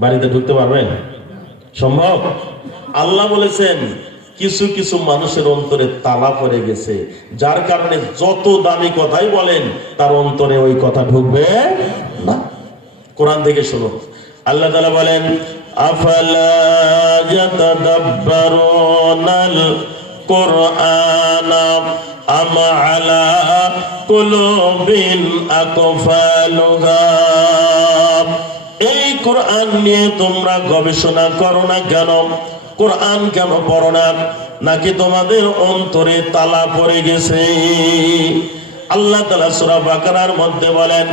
বাড়িতে ঢুকতে পারবেন? সম্ভব? আল্লাহ বলেছেন কিছু কিছু মানুষের অন্তরে তালা পড়ে গেছে, যার কারণে যত দামি কথাই বলেন তার অন্তরে ওই কথা ঢুকবে না। কোরআন থেকে শুনুন, আল্লাহ তাআলা বলেন আফালা ইয়াতাদাব্বারুনাল কুরআনা আম আলা কুলুবিন আকফালুহা। এই কোরআন নিয়ে তোমরা গবেষণা করো না কেন? কোরআন কেন পড়ো না? নাকি তোমাদের অন্তরে তালা পড়ে গেছে? আল্লাহ তাআলা সূরা বাকারার মধ্যে বলেন,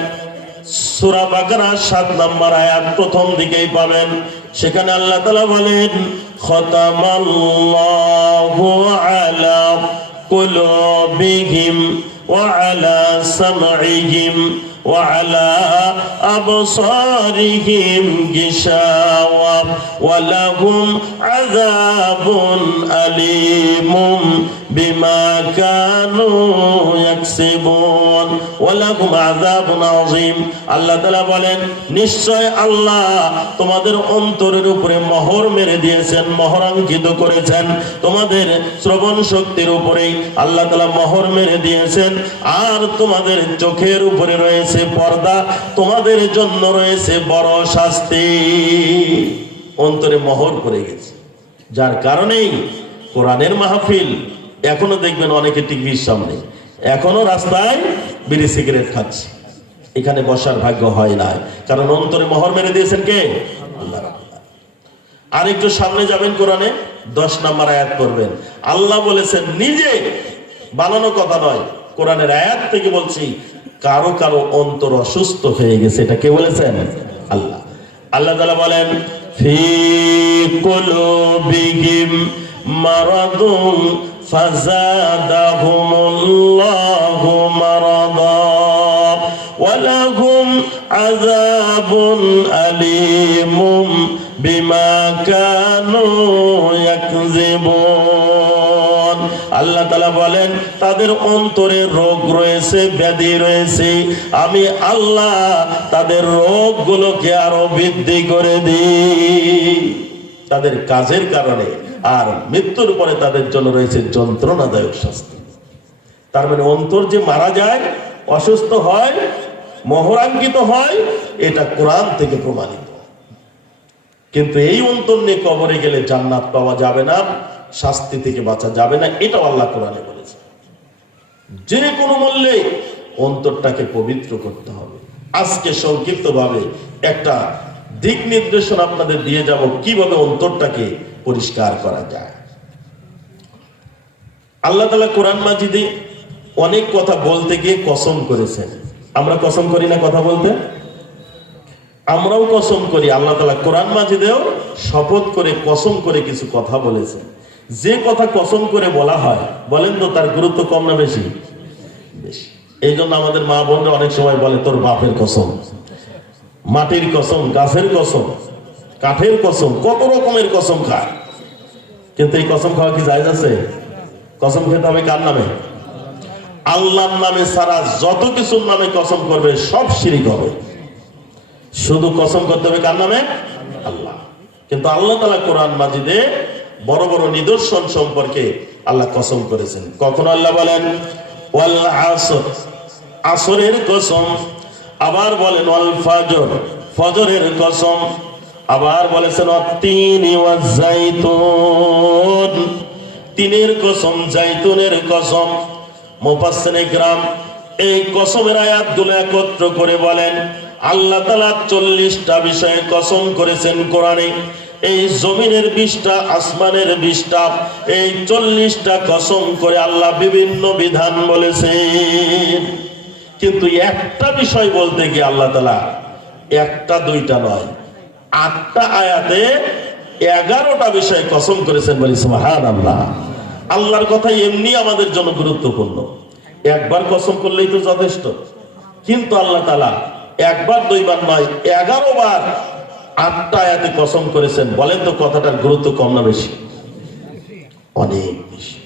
সূরা বাকারা ৭ নম্বর আয়াত প্রথম দিকেই পাবেন। সেখানে আল্লাহ তাআলা বলেন খাতামাল্লাহু আলা কুলুবিহিম ওয়া আলা সামঈহিম ওয়া আলা আবসারিহিম গিশাওয়া ওয়া লাহুম আযাবুন আলীমুম বিমা কানু ইয়াকসিবুন ওয়া লাহুম আযাবুন আযীম। আল্লাহ তাআলা বলেন নিশ্চয় আল্লাহ তোমাদের অন্তরের উপরে মোহর মেরে দিয়েছেন, মোহরাঙ্কিত করেছেন। তোমাদের শ্রবণ শক্তির উপরে আল্লাহ তাআলা মোহর মেরে দিয়েছেন, আর তোমাদের চোখের উপরে রয়েছে পর্দা, তোমাদের জন্য রয়েছে বড় শাস্তি। অন্তরে মোহর পড়ে গেছে, যার কারণেই কোরআনের মাহফিল এখনো দেখবেন অনেকে টিভির সামনে, এখনো রাস্তায় বিড়ি সিগারেট খাচ্ছে, এখানে বসার ভাগ্য হয় না, কারণ অন্তরে মোহর মেরে দিয়েছেন কে? আল্লাহ। আর একটু সামনে যাবেন, কোরআনে 10 নম্বর আয়াত করবেন। আল্লাহ বলেছেন, নিজে বানানো কথা নয়, কোরআনের আয়াত থেকে বলছি, কারো কারো অন্তর অসুস্থ হয়ে গেছে। এটা কে বলেছেন? আল্লাহ। আল্লাহ তাআলা বলেন ফি কুলুবিহিম মারাদুন ফাযাদাহুমুল্লাহু মারাদা ওয়া লাহুম আযাবুন আলীমুম বিমা কানু ইয়াকযিবুন। আল্লাহ তাআলা বলেন তাদের অন্তরে রোগ রয়েছে, ব্যাধি রয়েছে, আমি আল্লাহ তাদের রোগগুলোকে আরো বৃদ্ধি করে দিই তাদের কাজের কারণে, আর মৃত্যুর পরে তাদের জন্য রয়েছে যন্ত্রণাদায়ক শাস্তি। তার মানে অন্তর যে মারা যায়, অসুস্থ হয়, মোহরাঙ্কিত হয়, এটা কোরআন থেকে প্রমাণিত। কিন্তু এই অন্তর নিয়ে কবরে গেলে জান্নাত পাওয়া যাবে না, শাস্তি থেকে বাঁচা যাবে না, এটাও আল্লাহ কোরআনে বলেছে। যে কোনো মূল্যে অন্তরটাকে পবিত্র করতে হবে। আজকে সংক্ষিপ্তভাবে একটা দিক নির্দেশনা আপনাদের দিয়ে যাব কিভাবে অন্তরটাকে পরিষ্কার করা যায়। আল্লাহ তাআলা কোরআন মাজিদে অনেক কথা বলতে গিয়ে কসম করেছেন। আমরা কসম করি না কথা বলতে? আমরাও কসম করি। আল্লাহ তাআলা কোরআন মাজিদেও শপথ করে কসম করে কিছু কথা বলেছেন। যে কথা কসম করে বলা হয়, বলেন তো তার গুরুত্ব কম না বেশি? বেশি। এই জন্য আমাদের মা বোনরা অনেক সময় বলে তোর বাপের কসম, মাটির কসম, গাছের কসম, কাঠের কসম, কত রকমের কসম খায়। কিন্তু এই কসম খাওয়া কি জায়েজ আছে? কসম খেতে হবে কার নামে? আল্লাহর নামে ছাড়া যত কিছুর নামে কসম করবে সব শিরক হবে। শুধু কসম করতে হবে কার নামে? আল্লাহ। কিন্তু আল্লাহ তাআলা কোরআন মাজিদে বড় বড় নিদর্শন সম্পর্কে আল্লাহ কসম করেছেন। কখনো আল্লাহ বলেন ওয়াল আসর, আসরের কসম, আবার বলেন ওয়াল ফাজর, ফজরের কসম, আবার বলেছেন ওয়াত-তিনি ওয়াজ-জাইতুন, তিনের কসম, জাইতুনের কসম। মুফাসসিরিনে কিরাম এই কসমের আয়াতগুলো একত্র করে বলেন আল্লাহ তাআলা 40টা বিষয়ে কসম করেছেন কোরআনে। এই জমিনের 20টা, আসমানের 20টা, এই 40টা কসম করে আল্লাহ বিভিন্ন বিধান বলেছেন। কিন্তু একটা বিষয় বলতে গিয়ে আল্লাহ তাআলা একটা দুইটা নয়, 8টা আয়াতে 11টা বিষয়ে কসম করেছেন। বলি সুবহানাল্লাহ। আল্লাহর কথা এমনি আমাদের জন্য গুরুত্বপূর্ণ। একবার কসম করলেই তো যথেষ্ট, কিন্তু আল্লাহ তাআলা একবার দুইবার নয় 11 বার 8টা আয়াতে কসম করেছেন। বলেন তো কথাটার গুরুত্ব কম না বেশি? অনেক বেশি।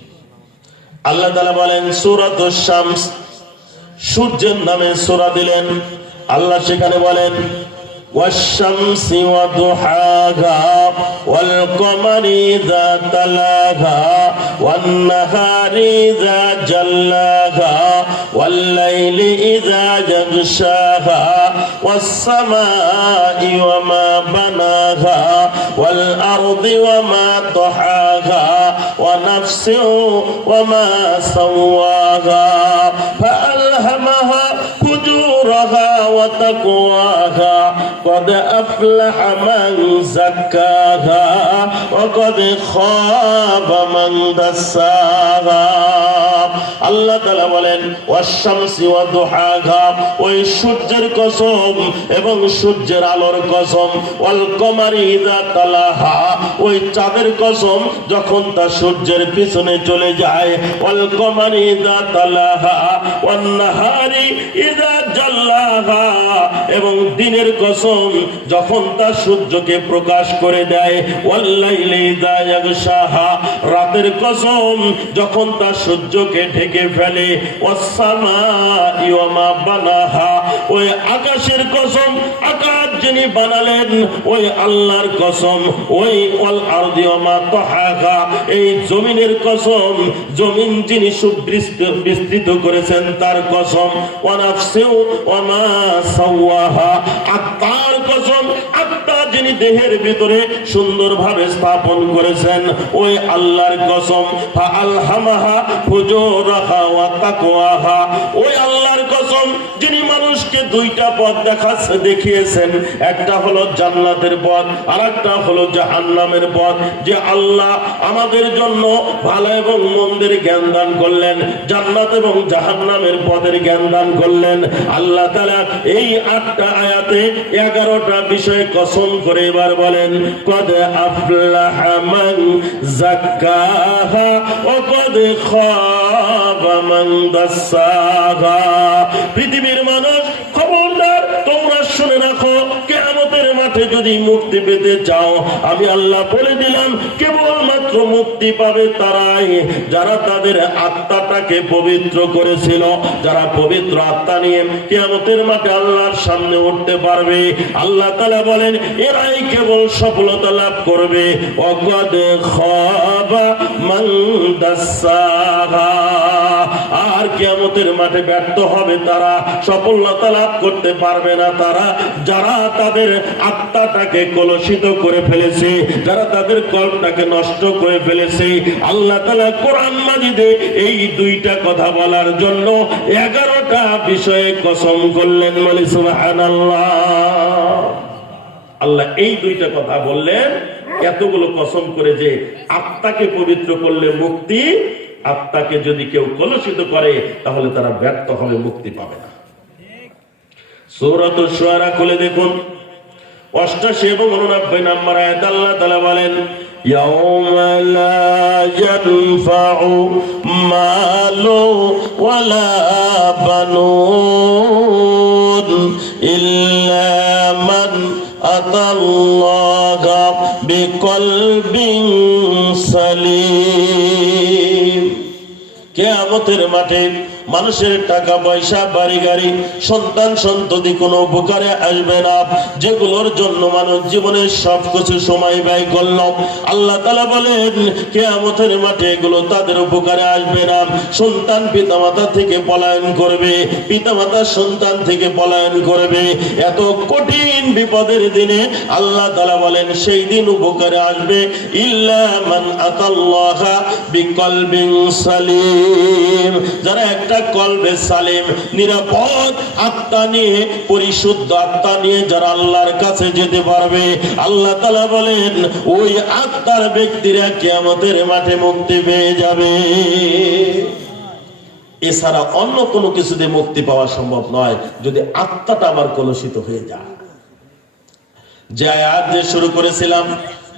আল্লাহ তাআলা বলেন সূরাতুশ শামস, সূর্যের নামে সূরা দিলেন। আল্লাহ সেখানে বলেন والشمس وضحاها والقمر إذا تلاها والنهار إذا جلاها والليل إذا يغشاها والسماء وما بناها والأرض وما طحاها ونفس وما سواها فألهمها فجورها وتقواها قد أفلح من زكاها وقد خاب من دساها আল্লাহ তাআলা বলেন ওয়াশ-শামসি ওয়া দুহাহা, ওই সূর্যের কসম এবং সূর্যের আলোর কসম, ওয়াল কমারি ইযা তালাহা, ওই চাঁদের কসম যখন তা সূর্যের পিছনে চলে যায়, ওয়াল কমারি ইযা তালাহা ওয়ান নাহারি ইযা জাল্লাহা, এবং দিনের কসম যখন তা সূর্যকে প্রকাশ করে দেয়, ওয়াল লাইলি ইযা ইয়াগশাহা, রাতের কসম যখন তা সূর্যকে ঢেকে ফেলে, ওয়াস-সামাই ওয়া মা বানাহা, ওই আকাশের কসম, আকাশ যিনি বানালেন ওই আল্লাহর কসম, ওই ওয়াল আরদি ওয়া মা তাহাহা, এই জমিনের কসম, জমিন যিনি বিস্তৃত করেছেন তার কসম, ওয়া নাফসি ওয়া মা সাওয়াহা, আত্মার কসম, আত্মা যিনি দেহের ভিতরে সুন্দরভাবে স্থাপন করেছেন ওই আল্লাহর কসম, ফাআলহামাহা ফুজুরাহা ওয়া তাকওয়াহা, ওই আল্লাহর কসম যিনি মানুষকে দুইটা পথ দেখিয়েছেন, একটা হলো জান্নাতের পথ আর একটা হলো জাহান্নামের পথ, যে আল্লাহ আমাদের জন্য ভালো এবং মন্দের জ্ঞান দান করলেন, জান্নাত এবং জাহান্নামের পথের জ্ঞান দান করলেন। আল্লাহ তাআলা এই 8টা আয়াতে 11টা বিষয়ে কসম করে এবার বলেন, কদ আফলাহা মান যাক্কাহা ওয়া কদ খাবা মান দাসাহা। পৃথিবীর মানুষ, খবরদার তোমরা শুনে রাখো, কিয়ামতের মাঠে যদি মুক্তি পেতে চাও, আমি আল্লাহ বলে দিলাম কেবলমাত্র মুক্তি পাবে তারাই যারা তাদের আত্মাটাকে পবিত্র করেছিল, যারা পবিত্র আত্মা নিয়ে কিয়ামতের মাঠে আল্লাহর সামনে উঠতে পারবে। আল্লাহ তাআলা বলেন এরাই কেবল সফলতা লাভ করবে। ওয়াকাদ খাবা মান দাসাহা, আর কিয়ামতের মাঠে ব্যর্থ হবে তারা, সফলতা লাভ করতে পারবে না তারা যারা তাদের আত্মাটাকে কলুষিত করে ফেলেছে, যারা তাদের কল্পটাকে নষ্ট করে ফেলেছে। আল্লাহ তাআলা কোরআন মাজিদে এই 2টা কথা বলার জন্য 11টা বিষয়ে কসম করলেন, বলি সুবহানাল্লাহ। আল্লাহ এই 2টা কথা বললেন, এতগুলো কসম করে যে আত্মাকে পবিত্র করলে মুক্তি, আত্মাকে যদি কেউ কলুষিত করে তাহলে তারা ব্যর্থ হবে, মুক্তি পাবে না। সূরাতুশ শুআরা খুলে দেখুন, 88 এবং 89 নম্বর আয়াত আল্লাহ তাআলা বলেন, ইয়াউমা লা ইয়ানফাউ মালু ওয়ালা বানুন ইল্লা মান আতাল্লাহা বিকলবিন সালিম। কিয়ামতের মাঠে মানুষের টাকা পয়সা, বাড়ি গাড়ি, সন্তান সন্ততি কোনো উপকারে আসবে না, যেগুলোর জন্য মানুষ জীবনের সবকিছু সময় ব্যয় করল। আল্লাহ তাআলা বলেন কিয়ামতের মাঠে এগুলো তাদের উপকারে আসবে না। সন্তান পিতামাতা থেকে পলায়ন করবে, পিতামাতা সন্তান থেকে পলায়ন করবে। এত কঠিন বিপদের দিনে আল্লাহ তাআলা বলেন সেই দিন উপকারে আসবে ইল্লা মান আতাল্লাহা বিকলবিন সালিম, যারা একটা কলবে সালিম, নিরাপদ আত্মা নিয়ে, পরিশুদ্ধ আত্মা নিয়ে যারা আল্লাহর কাছে যেতে পারবে, আল্লাহ তাআলা বলেন ওই আত্মার ব্যক্তিরা কিয়ামতের মাঠে মুক্তি পেয়ে যাবে। এছাড়া অন্য কোনো কিছু দিয়ে মুক্তি পাওয়া সম্ভব নয় যদি আত্মাটা আমার কলুষিত হয়ে যায়। যে আয়াত দিয়ে শুরু করেছিলাম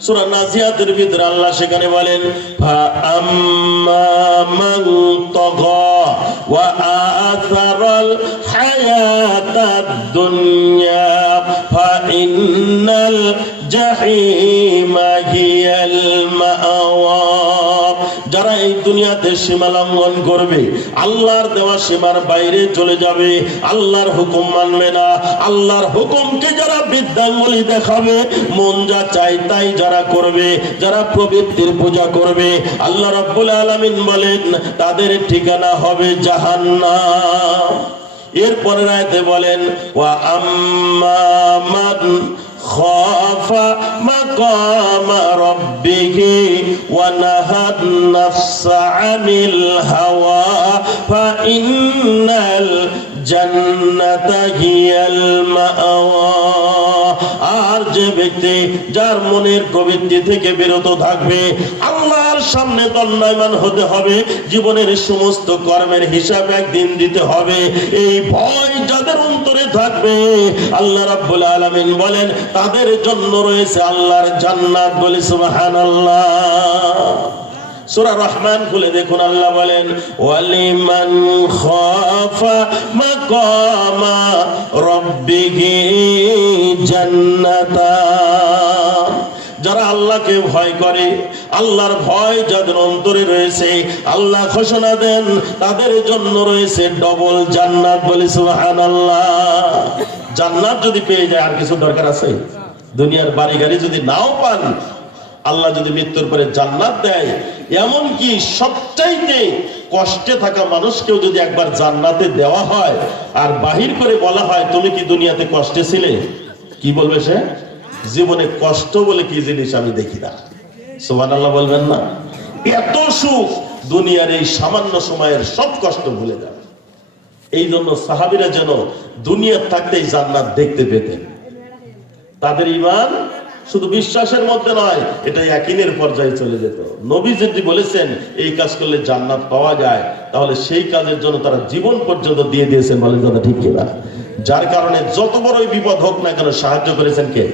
সূরা নাজিয়াতের ভিতরে আল্লাহ সেখানে বলেন, ফা আম্মা মান তাগা ওয়া আসারাল হায়াতাদ দুনিয়া ফা ইন্নাল জাহিমা হিয়াল মাআওয়া। যারা এই দুনিয়া জান্নাতের সীমা লঙ্ঘন করবে, আল্লাহর দেওয়া সীমার বাইরে চলে যাবে, আল্লাহর হুকুম মানবে না, আল্লাহর হুকুমকে যারা বৃদ্ধাঙ্গুলি দেখাবে, মন যা চাই তাই যারা করবে, যারা প্রবৃত্তির পূজা করবে, আল্লাহ রাব্বুল আলামিন বলেন তাদের ঠিকানা হবে জাহান্নাম। এরপরে আয়াতে বলেন ওয়া আম্মা মান খাফা মাকামা রাব্বিহি ওয়া নাহান নাফসা আনিল হাওয়া ফা ইন্নাল জান্নাতা হিয়াল মাআওয়া। আর যে ব্যক্তি যার মনের প্রবৃত্তি থেকে বিরত থাকবে, আল্লাহর সামনে দণ্ডায়মান হতে হবে, জীবনের সমস্ত কর্মের হিসাব একদিন দিতে হবে, এই ভয় যাদের অন্তরে থাকবে, আল্লাহ রাব্বুল আলামিন বলেন তাদের জন্য রয়েছে আল্লাহর জান্নাত। বলে সুবহানাল্লাহ। সূরা রহমান খুলে দেখুন, আল্লাহ বলেন ওয়ালিমান খাফা মাকামা রাব্বিহি জান্নাতান। যারা আল্লাহকে ভয় করে, আল্লাহর ভয় যাদের অন্তরে রয়েছে, আল্লাহ ঘোষণা দেন তাদের জন্য রয়েছে ডবল জান্নাত। বলে সুবহানাল্লাহ। জান্নাত যদি পেয়ে যায় আর কিছু দরকার আছে? দুনিয়ার বাড়ি গাড়ি যদি নাও পান, আল্লাহ যদি মৃত্যুর পরে জান্নাত দেয়, এমনকি সবচাইতে কষ্টে থাকা মানুষকেও যদি একবার জান্নাতে দেওয়া হয় আর বাহির করে বলা হয় তুমি কি দুনিয়াতে কষ্টে ছিলে, কি বলবে সে? জীবনে কষ্ট বলে কি জিনিস আমি দেখি না। সুবহানাল্লাহ বলবেন না? এত সুখ দুনিয়ার এই সামান্য সময়ের সব কষ্ট ভুলে যাবে। এই জন্য সাহাবীরা যেন দুনিয়ার থাকতেই জান্নাত দেখতে পেতেন। তাদের ঈমান শুধু বিশ্বাসের মধ্যে নয়, এটা ইয়াকিনের পর্যায়ে চলে যেত। নবী যদি বলেছেন এই কাজ করলে জান্নাত পাওয়া যায়, তাহলে সেই কাজের জন্য তারা জীবন পর্যন্ত দিয়ে দিয়েছেন। বলেন কথা ঠিক কিনা? যার কারণে যত বড়ই বিপদ হোক না কেন সাহায্য করেছেন কে?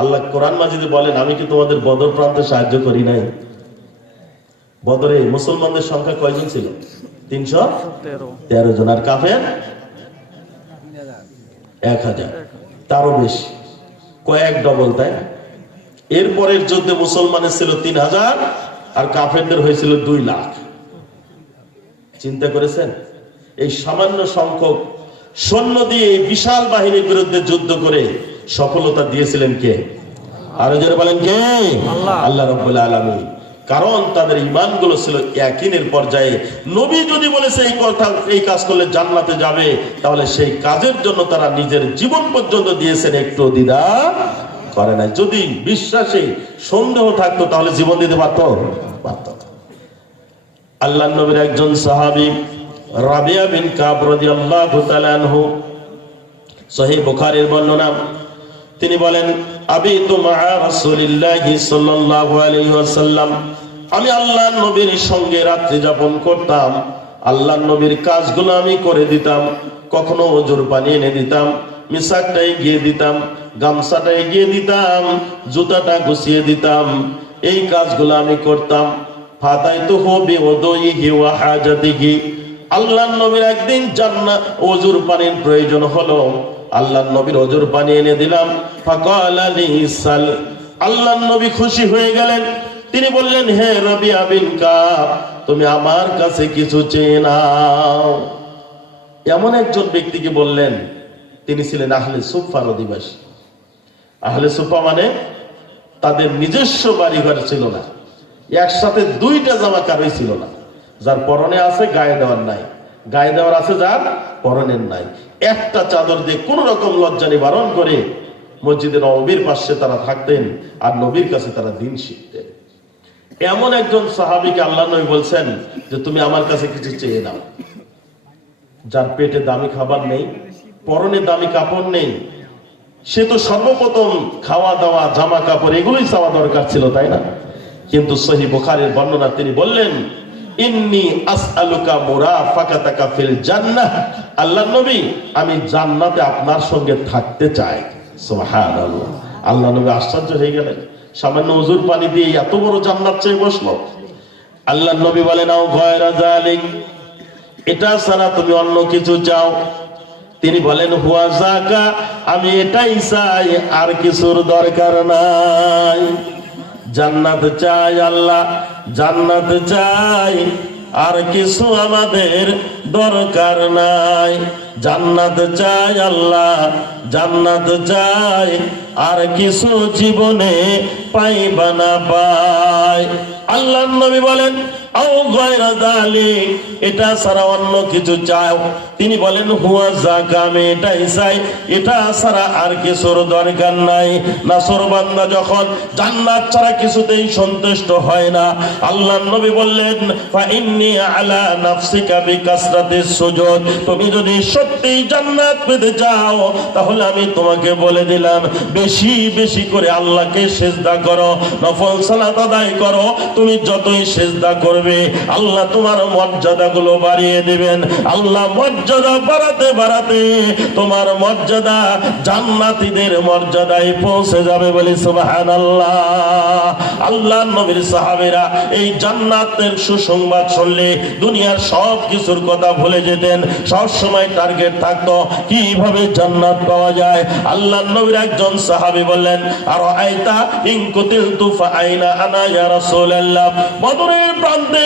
আল্লাহ কোরআন মাজিদে বলেন আমি কি তোমাদের বদর প্রান্তে সাহায্য করি নাই? বদরে মুসলমানদের সংখ্যা কয়জন ছিল? 313 জন। আর কাফের 1000, তারও বেশি, কয়েক ডবল। তাই এরপরের যুদ্ধে মুসলমানের ছিল 3000 আর কাফেরদের হয়েছিল 2 লাখ। চিন্তা করেছেন? এই সামান্য সংখ্যক সৈন্য দিয়ে বিশাল বাহিনীর বিরুদ্ধে যুদ্ধ করে সফলতা দিয়েছিলেন কে? আরো জোরে বলেন কে? আল্লাহ রাব্বুল আলামিন। কারণ তাদের ঈমানগুলো ছিল ইয়াকিনের পর্যায়ে। নবী যদি বলেছে এই কথা, এই কাজ করলে জান্নাতে যাবে, তাহলে সেই কাজের জন্য তারা নিজের জীবন পর্যন্ত দিয়েছেন, একটু দ্বিধা করে নাই। যদি বিশ্বাসে সন্দেহ থাকতো তাহলে জীবন দিতে পারতো? আল্লাহর নবীর একজন সাহাবী রাবিয়া বিন কাব রাদিয়াল্লাহু তাআলা আনহু, সহিহ বুখারীর বর্ণনা, তিনি বলেন আবিতু মা'a রাসূলিল্লাহি সাল্লাল্লাহু আলাইহি ওয়াসাল্লাম, আমি আল্লাহর নবীর সঙ্গে রাত্রি যাপন করতাম, আল্লাহর নবীর কাজগুলো আমি করে দিতাম। কখনো ওজুর পানি এনে দিতাম, মিসাকটা এগিয়ে দিতাম, গামছাটা এগিয়ে দিতাম, জুতাটা গুছিয়ে দিতাম, এই কাজগুলো আমি করতাম। ফাতাইতুহু বিউদুইহি ওয়া হাজাতিহি, আল্লাহর নবীর একদিন জান্নাত ওজুর পানির প্রয়োজন হলো, আল্লাহর নবীর ওজুর পানি এনে দিলাম। ফাকালা লিসাল, আল্লাহর নবী খুশি হয়ে গেলেন। তিনি বললেন হে রাবিয়া বিন কাব, তুমি আমার কাছে কিছু চেয়ে নাও। এমন একজন ব্যক্তিকে বললেন, তিনি ছিলেন আহলে সুফার অধিবাসী। আহলে সুফা মানে তাদের নিজস্ব বাড়িঘর ছিল না, একসাথে 2টা জামা কারোই ছিল না। যার পরনে আছে গায়ে দেওয়ার নাই, গায়ে দেওয়ার আছে যার পরনের নাই। একটা চাদর দিয়ে কোন রকম লজ্জা নিবারণ করে মসজিদে নববীর পাশে তারা থাকতেন আর নবীর কাছে তারা দিন শিখতেন। এমন একজন সাহাবীকে আল্লাহ নবী বলছেন যে তুমি আমার কাছে কিছু চেয়ে নাও। যার পেটে দামি খাবার নেই, পরনে দামি কাপড় নেই, সে তো সর্বপ্রথম খাওয়া দাওয়া জামা কাপড় এগুলোই চাওয়া দরকার ছিল, তাই না? কিন্তু সহিহ বুখারীর বর্ণনা, তিনি বললেন ইন্নী আসআলুকা মুরাফাকাতাকা ফিল জান্নাহ, আল্লাহর নবী আমি জান্নাতে আপনার সঙ্গে থাকতে চাই। সুবহানাল্লাহ। আল্লাহ নবী আশ্চর্য হয়ে গেলেন, সামান্য ওজুর পানি দিয়ে এত বড় জান্নাত চেয়ে বসলো। আল্লাহর নবী বলেন আও গায়রা যালিক, এটা ছাড়া তুমি অন্য কিছু চাও? তিনি বলেন হুয়া যাকা, আমি এটাই চাই, আর কিছুর দরকার নাই। জান্নাত চাই আল্লাহ, জান্নাত চাই, আর কিছু আমাদের দরকার নাই। জান্নাত চাই আল্লাহ, জান্নাত চাই, আর কিছু জীবনে পাইবা না পাই। আল্লাহর নবী বলেন আও গায়রা যালিক, এটা ছাড়া অন্য কিছু চাও? তিনি বলেন হুয়া যাকা, আমি এটাই চাই, এটা ছাড়া আর কিছুর দরকার নাই। নাসর বান্দা যখন জান্নাত ছাড়া কিছুতেই সন্তুষ্ট হয় না, আল্লাহর নবী বললেন ফা ইন্নী আলা নাফসিকা বিকাসরাতিস সুজুদ, তুমি যদি সত্যি জান্নাত পেতে চাও তাহলে আমি তোমাকে বলে দিলাম বেশি বেশি করে আল্লাহকে সিজদা করো, নফল সালাত আদায় করো। তুমি যতই সিজদা করবে আল্লাহ তোমার মর্যাদাগুলো বাড়িয়ে দিবেন। আল্লাহ মর্যাদা বাড়াতে বাড়াতে তোমার মর্যাদা জান্নাতীদের মর্যাদায় পৌঁছে যাবে বলে সুবহানাল্লাহ। আল্লাহর নবীর সাহাবীরা এই জান্নাতের সুসংবাদ শুনলে দুনিয়ার সব কিছুর কথা ভুলে যেতেন। সব সময় টার্গেট থাকতো কিভাবে জান্নাত পাওয়া যায়। আল্লাহর নবীর একজন সাহাবী বললেন আর আইতা ইন কুতিলতু ফা আইনা আনা ইয়া রাসূলুল্লাহ। বদরের প্রান্তে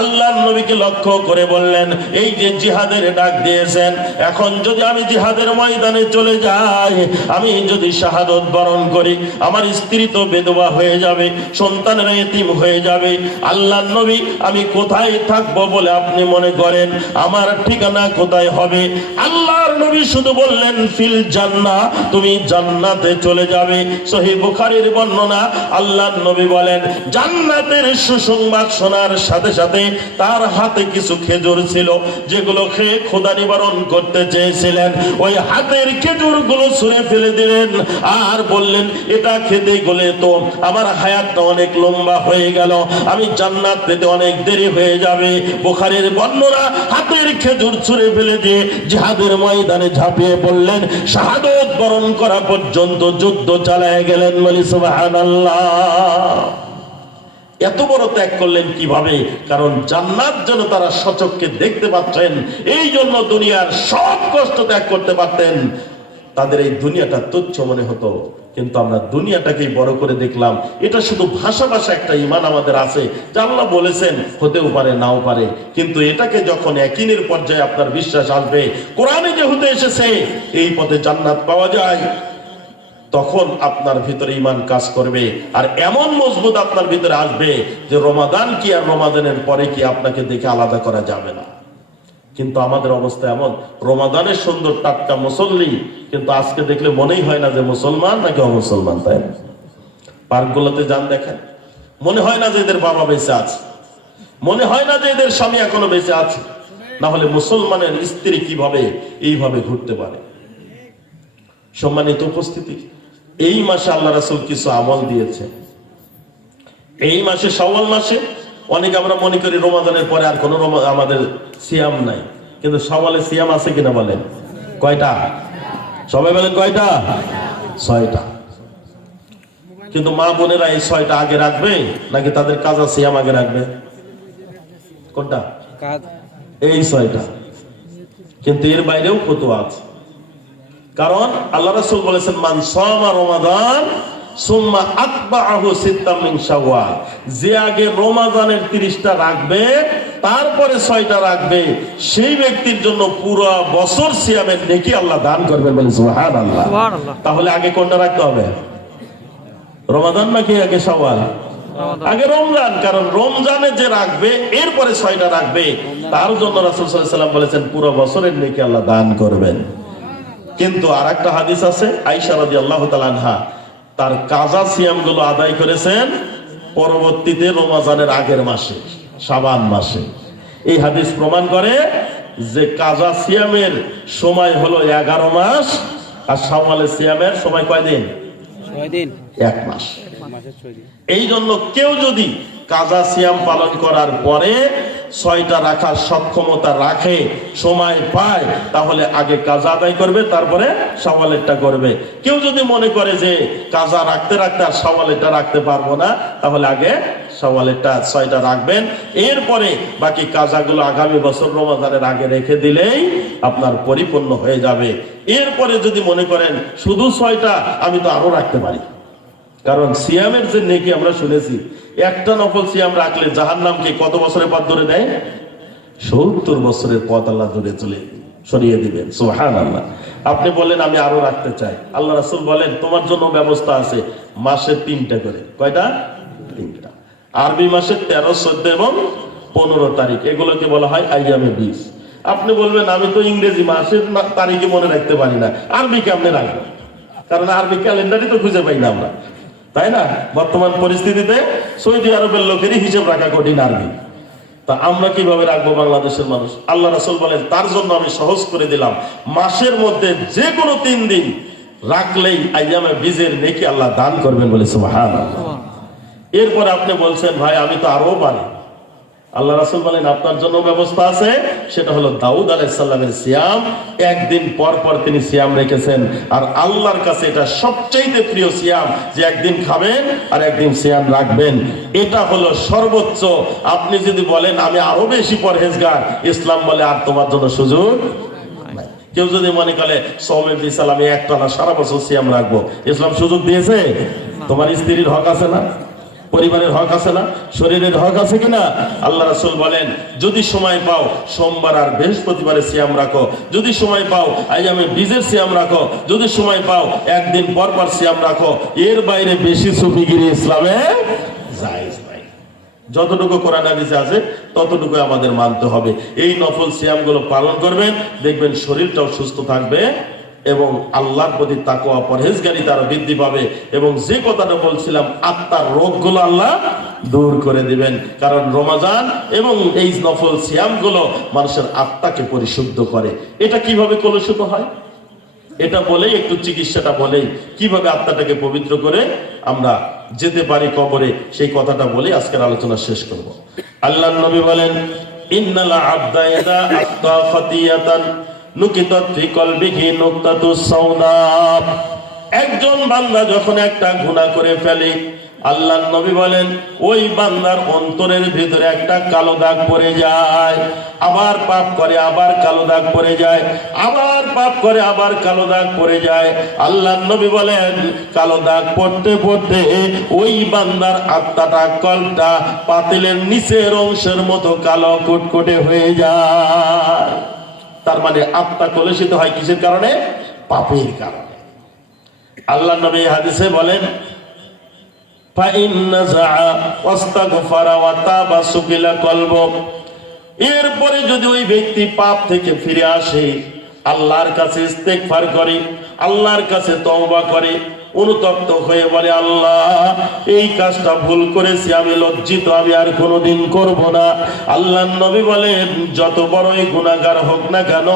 আল্লাহর নবীকে লক্ষ্য করে বললেন এই যে জিহাদের ডাক দিয়েছেন, এখন যদি আমি জিহাদের ময়দানে চলে যাই, আমি যদি শাহাদত বরণ করি, আমার স্ত্রী তো বিধবা হয়ে যাবে, সন্তানের এতিম হয়ে যাবে। আল্লাহর নবী আমি কোথায় থাকবো বলে আপনি মনে করেন? আমার ঠিকানা কোথায় হবে? আল্লাহর নবী শুধু বললেন ফিল জান্নাহ, তুমি জান্নাতে চলে যাবে। সহিহ বুখারীর বর্ণনা, আল্লাহর নবী বলেন জান্নাতের সুসংবাদ শোনার সাথে সাথে তার হাতে কিছু খেজুর ছিল যেগুলো খেয়ে ক্ষুধা নিবারণ করতে চেয়েছিলেন। ওই হাতের খেজুরগুলো ছুঁড়ে ফেলে দিলেন আর বললেন এটা খেতে গেলে তো আমার হায়াতটা অনেক লম্বা হয়ে গেল, আমি জান্নাত পেতে অনেক দেরি হয়ে যাবে। বুখারীর বর্ণনা, হাতের খেজুর ছুঁড়ে ফেলে দিয়ে জিহাদের ময়দানে ঝাঁপিয়ে পড়লেন, শাহাদত বরণ করা পর্যন্ত যুদ্ধ চালায় গেলেন বলি সুবহানাল্লাহ। এত বড় ত্যাগ করলেন কিভাবে? কারণ জান্নাত যেন তারা সচক্ষে দেখতে পাচ্ছেন, এই জন্য দুনিয়ার সব কষ্ট ত্যাগ করতে পারতেন। তাদের এই দুনিয়াটা তুচ্ছ মনে হতো, কিন্তু আমরা দুনিয়াটাকেই বড় করে দেখলাম। এটা শুধু ভাষা ভাষা একটা ঈমান আমাদের আছে, যা আল্লাহ বলেছেন হতেও পারে নাও পারে, কিন্তু এটাকে যখন ইয়াকিনের পর্যায়ে আপনার বিশ্বাস আসবে কোরআনে যে হতে এসেছে এই পথে জান্নাত পাওয়া যায়, তখন আপনার ভিতরে ঈমান কাজ করবে। আর এমন মজবুত আপনার ভিতরে আসবে যে রমাদান কি আর রমাদানের পরে কি আপনাকে দেখে আলাদা করা যাবে না। কিন্তু আমাদের অবস্থা এমন, রমাদানের সুন্দর টাটকা মুসল্লি, কিন্তু আজকে দেখলে মনেই হয় না যে মুসলমান নাকি অমুসলমান। তাই না? পার্কগুলোতে যান দেখেন, মনে হয় না যে এদের বাবা বেঁচে আছে, মনে হয় না যে এদের স্বামী এখনো বেঁচে আছে। না হলে মুসলমানের স্ত্রী কিভাবে এইভাবে ঘুরতে পারে? সম্মানিত উপস্থিতি, এই মাসে আল্লাহ রাসূল কিছু আমল দিয়েছে। এই মাসে শাওয়াল মাসে অনেকে আমরা মনে করি রমাদানের পরে আর কোনো আমাদের সিয়াম নাই, কিন্তু শাওয়ালে সিয়াম আছে কিনা বলেন? কয়টা? সবাই বলেন কয়টা? 6টা। কিন্তু মা বোনেরা এই 6টা আগে রাখবে নাকি তাদের কাজা সিয়াম আগে রাখবে? কোনটা? এই 6টা। কিন্তু এর বাইরেও ফতোয়া আছে। কারণ আল্লাহ রাসূল বলেছেন মান সামা রমাদান সুম্মা আতবাআহু সিত্তাম মিন শাওয়াল, যে আগে রমাদানের 30টা রাখবে তারপরে 6টা রাখবে, সেই ব্যক্তির জন্য পুরো বছর সিয়ামের নেকি আল্লাহ দান করবেন বলেন সুবহানাল্লাহ। তাহলে আগে কোনটা রাখতে হবে? রমাদান নাকি আগে শাওয়াল? আগে রমজান। কারণ রমজানে যে রাখবে এরপরে 6টা রাখবে, তার জন্য রাসূল সাল্লাল্লাহু আলাইহি ওয়াসাল্লাম বলেছেন পুরো বছরের নেকি আল্লাহ দান করবেন। কিন্তু আরেকটা হাদিস আছে, আয়েশা রাদিয়াল্লাহু তাআলা আনহা তার কাজা সিয়াম গুলো আদায় করেছেন পরবর্তীতে রমজানের আগের মাসে, শাবান মাসে। এই হাদিস প্রমাণ করে যে কাজা সিয়ামের সময় হলো 11 মাস, আর শাওয়ালের সিয়ামের সময় কয়দিন? 6 দিন, 1 মাস। এই জন্য কেউ যদি কাজা সিয়াম পালন করার পরে 6টা রাখার সক্ষমতা রাখে, সময় পায়, তাহলে আগে কাজা আদায় করবে, তারপরে শাওয়ালেরটা করবে। কেউ যদি মনে করে যে কাজা রাখতে রাখতে আর শাওয়ালেরটা রাখতে পারবো না, তাহলে আগে শাওয়ালেরটা 6টা রাখবেন, এরপরে বাকি কাজাগুলো আগামী বছর রমজানের আগে রেখে দিলেই আপনার পরিপূর্ণ হয়ে যাবে। এরপরে যদি মনে করেন শুধু 6টা, আমি তো আরো রাখতে পারি, কারণ সিয়ামের যে নেকি আমরা শুনেছি, একটা নফল সিয়াম রাখলে জাহান্নামকে কত বছরের পথ ধরে দেয়? 70 বছরের পথ আল্লাহ ধরে সরিয়ে দিবেন। সুবহানাল্লাহ। আপনি বলেন আমি আরো রাখতে চাই, আল্লাহ রাসূল বলেন তোমার জন্য ব্যবস্থা আছে, মাসে 3টা করে। কয়টা? 3টা। আরবি মাসে 13, 14 এবং 15 তারিখ, এগুলোকে বলা হয় আইয়ামে 20। আপনি বলবেন আমি তো ইংরেজি মাসের তারিখে মনে রাখতে পারি না, আরবি কেমনে রাখবো? কারণ আরবি ক্যালেন্ডারই তো খুঁজে পাই না আমরা, তাই না? বর্তমান পরিস্থিতিতে সৌদি আরবের লোকেরই হিসাব রাখা কঠিন আরবি। তা আমরা কিভাবে রাখবো বাংলাদেশের মানুষ? আল্লাহ রাসূল বলেন তার জন্য আমি সহজ করে দিলাম, মাসের মধ্যে যে কোনো 3 দিন রাখলেই আইয়ামে বীজের নেকি আল্লাহ দান করবেন বলে সুবহানাল্লাহ। এরপর আপনি বলছেন ভাই আমি তো আরো পারি, আল্লাহ রাসূল বলেন আপনার জন্য ব্যবস্থা আছে, সেটা হলো দাউদ আলাইহিস সালামের সিয়াম। একদিন পর পর তিনি সিয়াম রেখেছেন, আর আল্লাহর কাছে এটা সবচেয়ে প্রিয় সিয়াম, যে একদিন খাবেন আর একদিন সিয়াম রাখবেন। এটা হলো সর্বোচ্চ। আপনি যদি বলেন আমি আরো বেশি পরহেজগার, ইসলাম বলে আর তোমার জন্য সুযোগ নাই। কেউ যদি মনে করে সওমের বিসাল আমি একটানা সারা বছর সিয়াম রাখবো, ইসলাম সুযোগ দিয়েছে? তোমার স্ত্রীর হক আছে না? পরিবারের হক আছে না? শরীরের হক আছে কিনা? আল্লাহ রাসূল বলেন যদি সময় পাও সোমবার আর বৃহস্পতিবারে সিয়াম রাখো, যদি সময় পাও আইয়ামে বীজের সিয়াম রাখো, যদি সময় পাও একদিন পর পর সিয়াম রাখো। এর বাইরে বেশি সুফিগিরি ইসলামে জায়েজ নাই। যতটুকু কোরআন হাদিসে আছে ততটুকু আমাদের মানতে হবে। এই নফল সিয়ামগুলো পালন করবেন, দেখবেন শরীরটাও সুস্থ থাকবে এবং আল্লাহর প্রতি তাকওয়া পরহেজগারিতা আরো বৃদ্ধি পাবে। এবং যে কথাটা বলছিলাম, আত্মার রোগগুলো আল্লাহ দূর করে দিবেন। কারণ রমজান এবং এই নফল সিয়ামগুলো মানুষের আত্মাকে পরিশুদ্ধ করে। এটা কিভাবে কলুষিত হয় এটা বলেই একটু চিকিৎসাটা বলেই কিভাবে আত্মাটাকে পবিত্র করে আমরা যেতে পারি কবরে, সেই কথাটা বলে আজকের আলোচনা শেষ করব। আল্লাহর নবী বলেন ইন্নাল আবদা ইযা আখতা খাতিয়াতান নুকিতাত ফি কলবিহি নুকতাতুস সাওদা। একজন বান্দা যখন একটা গুনাহ করে ফেলে, আল্লাহর নবী বলেন ওই বান্দার অন্তরের ভিতরে একটা কালো দাগ পড়ে যায়। আবার পাপ করে আবার কালো দাগ পড়ে যায়, আবার পাপ করে আবার কালো দাগ পড়ে যায়। আল্লাহর নবী বলেন কালো দাগ পড়তে পড়তে ওই বান্দার আত্মাটা, কলটা পাতিলের নিচের অংশের মতো কালো কুটকুটে হয়ে যায়। তার মানে আত্মা কলুষিত হয় কিসের কারণে? পাপের কারণে। আল্লাহর নবী হাদিসে বলেন এরপরে যদি ওই ব্যক্তি পাপ থেকে ফিরে আসে, আল্লাহর কাছে ইস্তেগফার করে, আল্লাহর কাছে তওবা করে, অনুতপ্ত হয়ে বলে আল্লাহ এই কাজটা ভুল করেছি, আমি লজ্জিত, আমি আর কোনোদিন করব না। আল্লাহর নবী বলেন যত বড়ই গুনাহগার হোক না কেন,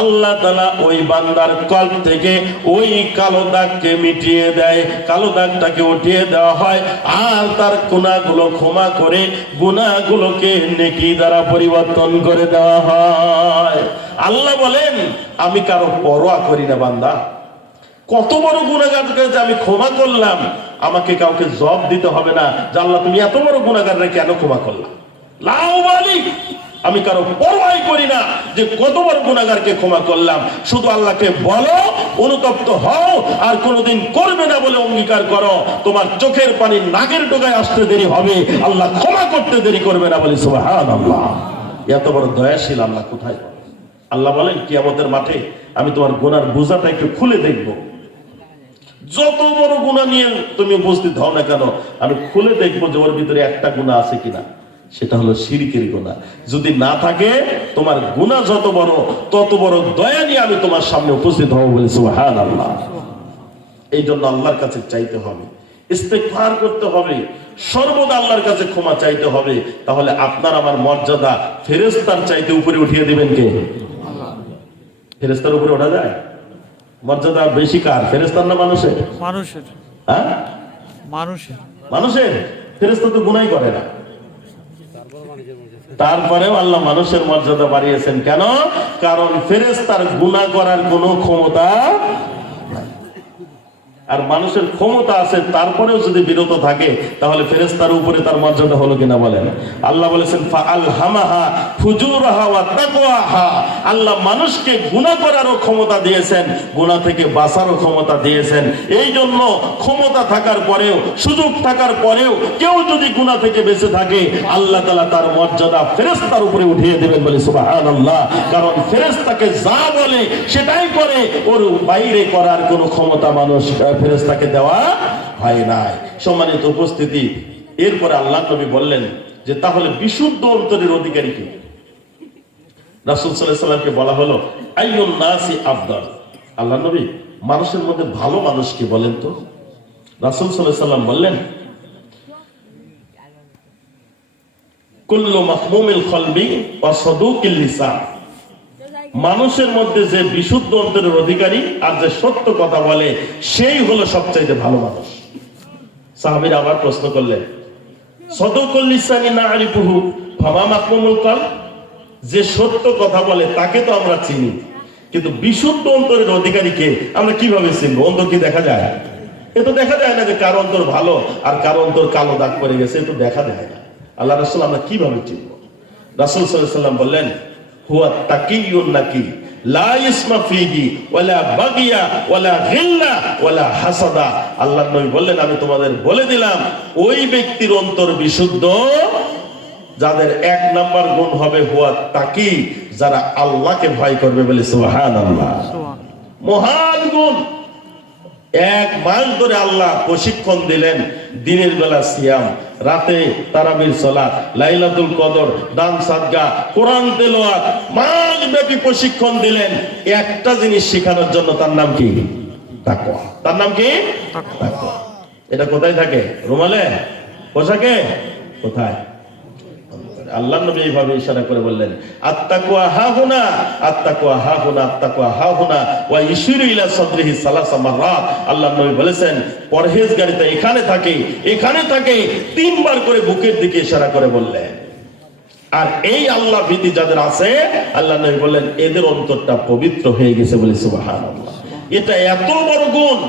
আল্লাহ তাআলা ওই বান্দার কলব থেকে ওই কালো দাগকে মিটিয়ে দেয়, কালো দাগটাকে উঠিয়ে দেওয়া হয়, আর তার গুনাহগুলো ক্ষমা করে গুনাহগুলোকে নেকি দ্বারা পরিবর্তন করে দেওয়া হয়। আল্লাহ বলেন আমি কারো পরোয়া করি না বান্দা, কত বড় গুনাহগারকে যে আমি ক্ষমা করলাম, আমাকে কাউকে জবাব দিতে হবে না যে আল্লাহ তুমি এত বড় গুনাহগারকে কেন ক্ষমা করলাম। লাউবালি, আমি কারো পরোয়াই করি না যে কত বড় গুনাহগারকে ক্ষমা করলাম। শুধু আল্লাহকে বলো, অনুতপ্ত হও, আর কোনোদিন করবে না বলে অঙ্গীকার করো। তোমার চোখের পানি নাকের ডগায় আসতে দেরি হবে, আল্লাহ ক্ষমা করতে দেরি করবে না বলে সুবহানাল্লাহ। এত বড় দয়াশীল আল্লাহ কোথায়? আল্লাহ বলেন কিয়ামতের মাঠে আমি তোমার গুনার বোঝাটা একটু খুলে দেখবো। যত বড় গুনাহ নিয়ে তুমি উপস্থিত হও না কেন, আমি খুলে দেখবো যে ওর ভিতরে একটা গুনাহ আছে কিনা। সেটা হলো শিরকের গুনাহ। যদি না থাকে, তোমার গুনাহ যত বড় তত বড় দয়া নিয়ে আমি তোমার সামনে উপস্থিত হব বলে সুবহানাল্লাহ। এই জন্য আল্লাহর কাছে চাইতে হবে, ইস্তেগফার করতে হবে, সর্বদা আল্লাহর কাছে ক্ষমা চাইতে হবে। তাহলে আপনার আমার মর্যাদা ফেরেশতার চাইতে উপরে উঠিয়ে দিবেন কে? ফেরেশতার উপরে ওঠা যায়? মর্যাদা বেশি কার, ফেরেশতার না মানুষের? মানুষের। হ্যাঁ, মানুষের। মানুষের। ফেরেশতা তো গুনাহই করে না, তারপরেও আল্লাহ মানুষের মর্যাদা বাড়িয়েছেন। কেন? কারণ ফেরেশতার গুনাহ করার কোনো ক্ষমতা নাই, আর মানুষের ক্ষমতা আছে, তারপরেও যদি বিরত থাকে তাহলে ফেরেশতার উপরে তার মর্যাদা হলো কিনা বলেন? আল্লাহ বলেছেন ফাআলহামাহা ফুজুরাহা ওয়া তাকওয়াহা, আল্লাহ মানুষকে গুনাহ করারও ক্ষমতা দিয়েছেন, গুনাহ থেকে বাঁচারও ক্ষমতা দিয়েছেন। এই জন্য ক্ষমতা থাকার পরেও, সুযোগ থাকার পরেও কেউ যদি গুনাহ থেকে বেঁচে থাকে, আল্লাহ তাআলা তার মর্যাদা ফেরেশতার উপরে উঠিয়ে দেবেন বলে সুবহানাল্লাহ। কারণ ফেরেশতাকে যা বলে সেটাই করে, ওর বাইরে করার কোনো ক্ষমতা মানুষ ফেরেশতাকে দেওয়া হয় নাই। সম্মানিত উপস্থিতি, এরপরে আল্লাহ নবী বললেন যে তাহলে বিশুদ্ধ অন্তরের অধিকারী কে? রাসূল সাল্লাল্লাহু আলাইহি সাল্লামকে বলা হলো আইয়ুন নাসি আফদাল। আল্লাহ নবী, মানুষের মধ্যে ভালো মানুষ কি বলেন তো? রাসূল সাল্লাল্লাহু আলাইহি সাল্লাম বললেন কুল্লু মাহমুমিল কলবি ওয়া সাদুকিল লিসান। মানুষের মধ্যে যে বিশুদ্ধ অন্তরের অধিকারী আর যে সত্য কথা বলে, সেই হলো সবচাইতে ভালো মানুষ। সাহাবীরা আবার প্রশ্ন করলেন সাদুকুল লিসানি না'রিফুহু ফামা মাহমুমুল কলব। যে সত্য কথা বলে তাকে তো আমরা চিনি, কিন্তু বিশুদ্ধ অন্তরের অধিকারীকে আমরা কিভাবে চিনবো? অন্তর কি দেখা যায়? এ তো দেখা যায় না যে কার অন্তর ভালো আর কার অন্তর কালো দাগ পড়ে গেছে, এ তো দেখা যায় না। আল্লাহ রাসূল আমরা কিভাবে চিনবো? রাসূল সাল্লাল্লাহু আলাইহি সাল্লাম বললেন হুয়া তাকিয়ুন নাকি লা ইসমা ফিহি ওয়ালা বাগিয়া ওয়ালা গিল্লা ওয়ালা হাসাদা। আল্লাহর নবী বললেন আমি তোমাদের বলে দিলাম ওই ব্যক্তির অন্তর বিশুদ্ধ যাদের এক নাম্বার গুণ হবে হুয়া তাকি, যারা আল্লাহকে ভয় করবে বলে সুবহানাল্লাহ। মহান গুণ। এক মাস ধরে আল্লাহ প্রশিক্ষণ দিলেন, দিনের বেলা সিয়াম, রাতে তারাবির সালাত, লাইলাতুল কদর, দান সাদকা, কোরআন তেলাওয়াত, মাস ব্যাপী প্রশিক্ষণ দিলেন একটা জিনিস শেখানোর জন্য। তার নাম কি? তাকওয়া। তার নাম কি? তাকওয়া। এটা কোথায় থাকে? রুমালে? পোশাকে? কোথায়? আল্লাহ নবী এইভাবে ইশারা করে বললেন আত্তাকওয়া হাহুনা আত্তাকওয়া হাহুনা আত্তাকওয়া হাহুনা ওয়া ইশিরু ইলা সাদরিহি সালাসা মাররাত। আল্লাহ নবী বলেছেন পরহেজগারিতা এখানে থাকে, এখানে থাকে, তিনবার করে বুকের দিকে ইশারা করে বললেন। আর এই আল্লাহ ভীতি যাদের আছে, আল্লাহ নবী বললেন এদের অন্তরটা পবিত্র হয়ে গেছে বলে সুবহানাল্লাহ। এটা এত বড় গুণ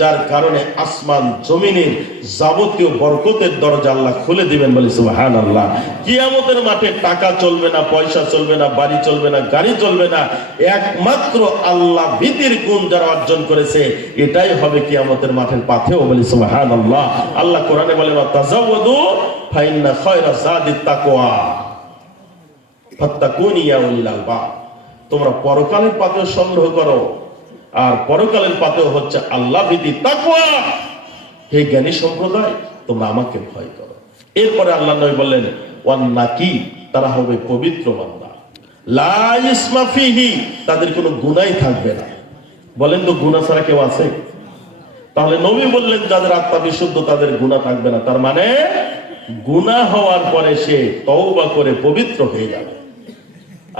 যার কারণে আসমান জমিনের যাবতীয় বরকতের দরজা আল্লাহ খুলে দিবেন বলে সুবহানাল্লাহ। কিয়ামতের মাঠে টাকা চলবে না, পয়সা চলবে না, বাড়ি চলবে না, গাড়ি চলবে না, একমাত্র আল্লাহ ভীতির গুণ যারা অর্জন করেছে এটাই হবে কিয়ামতের মাঠের পাথেও বলে সুবহানাল্লাহ। আল্লাহ কোরআনে বলেন তাজাওয়াদু ফাইন্না খায়রা যাদিত তাকওয়া ফাত্তাকুনি ইয়া উলিল আলবাব। তোমরা পরকালের পাথেও সংগ্রহ করো, আর পরকালের পাথেও হচ্ছে আল্লাহ ভীতি, তাকওয়া। হে জ্ঞানী সম্প্রদায়, তোমরা আমাকে ভয় করো। এরপরে আল্লাহ নবী বললেন ওয়ান নাকি, তারা হবে পবিত্র বান্দা, লা ইসমা ফিহি, তাদের কোনো গুনাহই থাকবে না। বলেন তো গুনাহ ছাড়া কেউ আছে? তাহলে নবী বললেন যাদের আত্মা বিশুদ্ধ তাদের গুনাহ থাকবে না, তার মানে গুনাহ হওয়ার পরে সে তওবা করে পবিত্র হয়ে যাবে।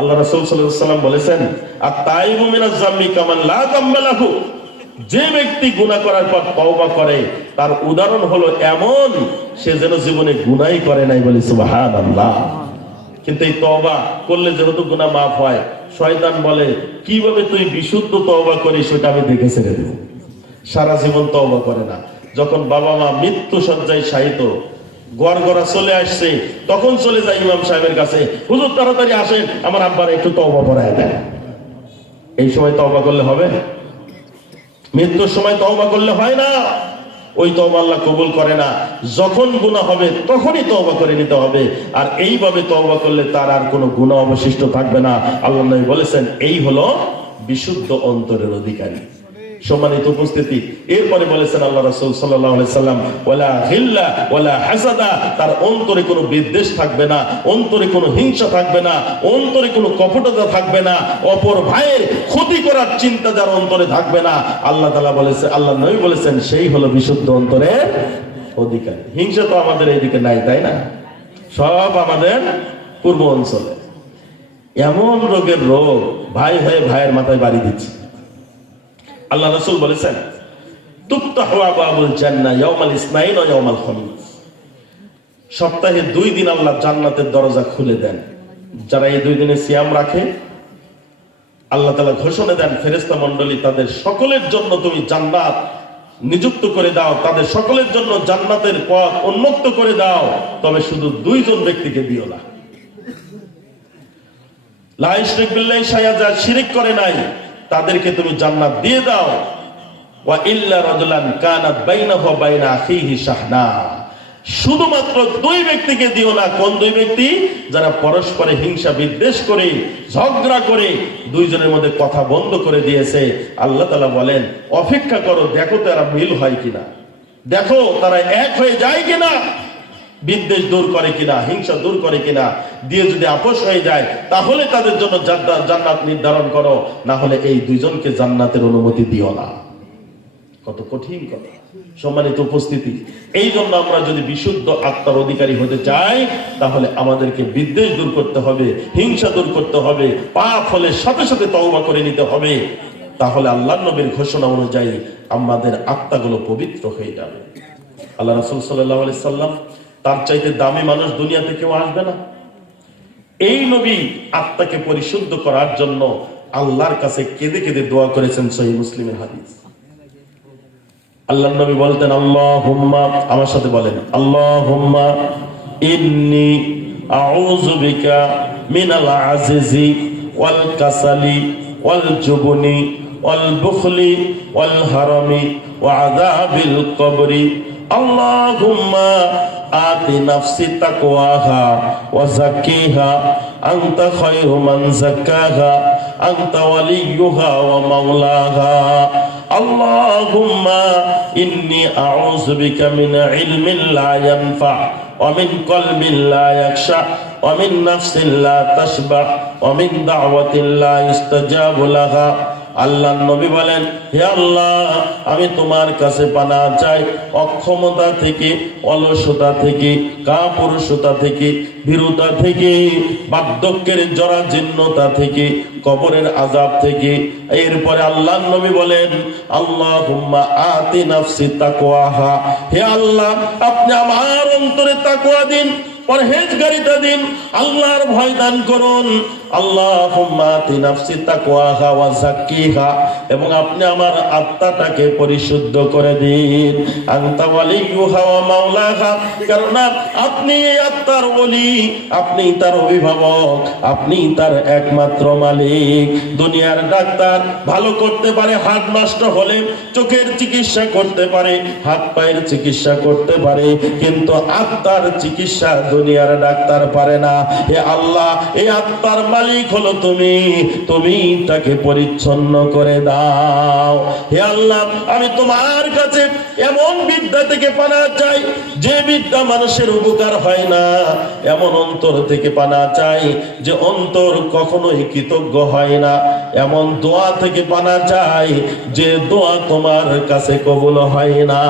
আল্লাহ রাসূল সাল্লাল্লাহু আলাইহি ওয়াসাল্লাম বলেছেন আত-তাইবু মিনাজ যামবি কামান লা যামবা লাহু। যে ব্যক্তি গুনাহ করার পর তওবা করে তার উদাহরণ হলো এমন সে যেন জীবনে গুনাহই করে নাই বলে সুবহানাল্লাহ। কিন্তু এই তওবা করলে যেহেতু গুনাহ মাফ হয়, শয়তান বলে কিভাবে তুই বিশুদ্ধ তওবা করিস সেটা আমি দেখে ছেড়ে দেব। সারা জীবন তওবা করে না। যখন বাবা মা মৃত্যু শয্যায় শায়িত, গড়গড়া চলে আসছে, তখন চলে যায় ইমাম সাহেবের কাছে, হুজুর তাড়াতাড়ি আসেন, আমার আব্বার একটু তওবা পড়ায় দেন। এই সময় তওবা করলে হবে? মৃত্যুর সময় তওবা করলে হয় না। ওই তওবা আল্লাহ কবুল করে না। যখন গুনাহ হবে তখনই তওবা করে নিতে হবে। আর এইভাবে তওবা করলে তার আর কোনো গুনাহ অবশিষ্ট থাকবে না। আল্লাহ নবী বলেছেন এই হলো বিশুদ্ধ অন্তরের অধিকারী। সম্মানিত উপস্থিতি, এরপরে বলেছেন আল্লাহ রাসূল সাল্লাল্লাহু আলাইহি সাল্লাম ওয়ালা হিল্লা ওয়ালা হাসাদা, তার অন্তরে কোনো বিদ্বেষ থাকবে না, অন্তরে কোনো হিংসা থাকবে না, অন্তরে কোনো কপটতা থাকবে না, অপর ভাইয়ের ক্ষতি করার চিন্তা যার অন্তরে থাকবে না। আল্লাহ তাআলা বলেছে, আল্লাহ নবী বলেছেন সেই হলো বিশুদ্ধ অন্তরের অধিকারী। হিংসা তো আমাদের এইদিকে নাই, তাই না? সব আমাদের পূর্ব অঞ্চলে। এমন রোগের রোগ, ভাই হয়ে ভাইয়ের মাথায় বাড়ি দিচ্ছে। আল্লাহ রাসূল বলেছেন তুফতাহু আবওয়াবুল জান্নাহ ইয়াওমাল ইসনাইন ওয়া ইয়াওমাল খামিস। সপ্তাহে 2 দিন আল্লাহ জান্নাতের দরজা খুলে দেন। যারা এই 2 দিনে সিয়াম রাখে, আল্লাহ তাআলা ঘোষণা দেন ফেরেশতা মণ্ডলী তাদের সকলের জন্য তুমি জান্নাত নিযুক্ত করে দাও, তাদের সকলের জন্য জান্নাতের পথ উন্মুক্ত করে দাও, তবে শুধু 2 জন ব্যক্তিকে দিও না। লা ইশরিক বিল্লাহি শাইআ, যা শিরিক করে নাই, তাদেরকে তুমি জান্নাত দিয়ে দাও। ওয়া ইল্লা রাজুলান কানাত বাইনাহু ওয়া বাইনা আখিহি শাহনা, শুধুমাত্র দুই ব্যক্তিকে দিও না। কোন দুই ব্যক্তি? যারা পরস্পরে হিংসা বিদ্বেষ করে, ঝগড়া করে, দুইজনের মধ্যে কথা বন্ধ করে দিয়েছে। আল্লাহ তাআলা বলেন, অপেক্ষা করো, দেখো তারা মিল হয় কিনা, দেখো তারা এক হয়ে যায় কিনা, বিদ্বেষ দূর করে কিনা, হিংসা দূর করে কিনা। দিয়ে যদি আপোষ হয়ে যায়, তাহলে তাদের জন্য জান্নাত নির্ধারণ করো, না হলে এই দুইজনকে জান্নাতের অনুমতি দিও না। কত কঠিন কথা। সম্মানিত উপস্থিতি, এই জন্য আমরা যদি বিশুদ্ধ আত্মার অধিকারী হতে চাই, তাহলে আমাদেরকে বিদ্বেষ দূর করতে হবে, হিংসা দূর করতে হবে, পাপ হলে সাথে সাথে তওবা করে নিতে হবে। তাহলে আল্লাহর নবীর ঘোষণা অনুযায়ী আমাদের আত্মাগুলো পবিত্র হয়ে যাবে। আল্লাহ রাসূল সাল্লাল্লাহু আলাইহি সাল্লাম, তার চাইতে দামি মানুষ দুনিয়াতে কেউ আসবে না। এই নবী আত্মাকে পরিশুদ্ধ করার জন্য আল্লাহর কাছে কেঁদে কেঁদে দোয়া করেছেন। সহিহ মুসলিমের হাদিস। আল্লাহর নবী বলতেন, আল্লাহুম্মা, আমার সাথে বলেন, আল্লাহুম্মা ইন্নী আউযু বিকা মিনাল আজিজি ওয়াল কাসালি ওয়াল জুবনি ওয়াল বুখলি ওয়াল হারামি ওয়া আযাবিল কবরি। আল্লাহুম্মা আতি নাফসি তাকওয়াহা ওয়া যাক্কিহা আনতা খায়রু মান যাক্কাহা আনতা ওয়ালিয়ুহা ওয়া মাওলাহা। আল্লাহুম্মা ইন্নী আউযু বিকা মিন ইলমিন লা ইয়ানফা ওয়া মিন কলবিন লা ইয়াখশা ওয়া মিন নাফসিন লা তাশবা ওয়া মিন দাওয়াতিন লা ইস্তাজাবু লাহা। আল্লাহর নবী বলেন, হে আল্লাহ, আমি তোমার কাছে পানাহ চাই অক্ষমতা থেকে, অলসতা থেকে, কাপুরুষতা থেকে, ভীরুতা থেকে, বার্ধক্যের জরাজীর্ণতা থেকে, কবরের আযাব থেকে। এরপরে আল্লাহর নবী বলেন, আল্লাহুম্মা আতি নাফসি তাকওয়াহা, হে আল্লাহ, আপনি আমার অন্তরে তাকওয়া দিন, পরহেজগারিতা দিন, আল্লাহর ভয় দান করুন। আল্লাহুম্মা আতি নাফসি তাকওয়াহা ওয়া যাক্কিহা, এবং আপনি আমার আত্মাটাকে পরিশুদ্ধ করে দিন। আনতা ওয়ালিয়ুহা ওয়া মাওলাহা, কারণ আপনি এই আত্মার ওলি, আপনি তার অভিভাবক, আপনি তার একমাত্র মালিক। দুনিয়ার ডাক্তার ভালো করতে পারে, হাত নষ্ট হলে চোখের চিকিৎসা করতে পারে, হাত পায়ের চিকিৎসা করতে পারে, কিন্তু আত্মার চিকিৎসা দুনিয়ার ডাক্তার পারে না। হে আল্লাহ, এই আত্মার মালিক হলো তুমি, তুমি তাকে পরিচ্ছন্ন করে দাও। হে আল্লাহ, আমি তোমার কাছে এমন বিদ্যা থেকে পানাহ চাই যে বিদ্যা মানুষের উপকার হয় না, এমন অন্তর থেকে পানাহ চাই যে অন্তর কখনোই কৃতজ্ঞ হয় না, এমন দোয়া থেকে পানাহ চাই যে দোয়া তোমার কাছে কবুল হয় না।